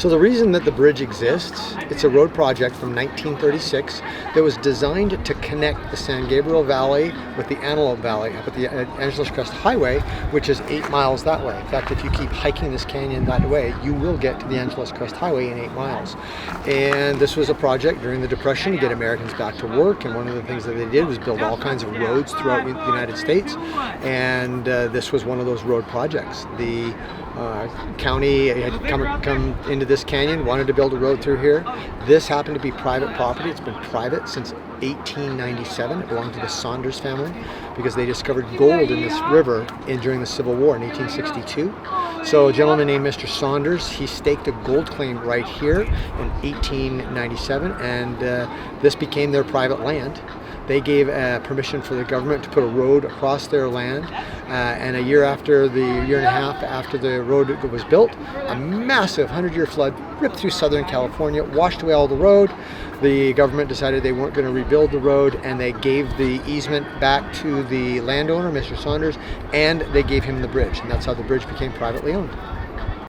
So the reason that the bridge exists, it's a road project from 1936 that was designed to connect the San Gabriel Valley with the Antelope Valley up at the Angeles Crest Highway, which is 8 miles that way. In fact, if you keep hiking this canyon that way, you will get to the Angeles Crest Highway in 8 miles. And this was a project during the Depression to get Americans back to work, and one of the things that they did was build all kinds of roads throughout the United States, and this was one of those road projects. The county had come into this canyon, wanted to build a road through here. This happened to be private property. It's been private since 1897. It belonged to the Saunders family because they discovered gold in this river during the Civil War in 1862. So a gentleman named Mr. Saunders, he staked a gold claim right here in 1897, and this became their private land. They gave permission for the government to put a road across their land, and a year and a half after the road was built, a massive 100-year flood ripped through Southern California, washed away all the road. The government decided they weren't going to rebuild the road, and they gave the easement back to the landowner, Mr. Saunders, and they gave him the bridge, and that's how the bridge became privately owned.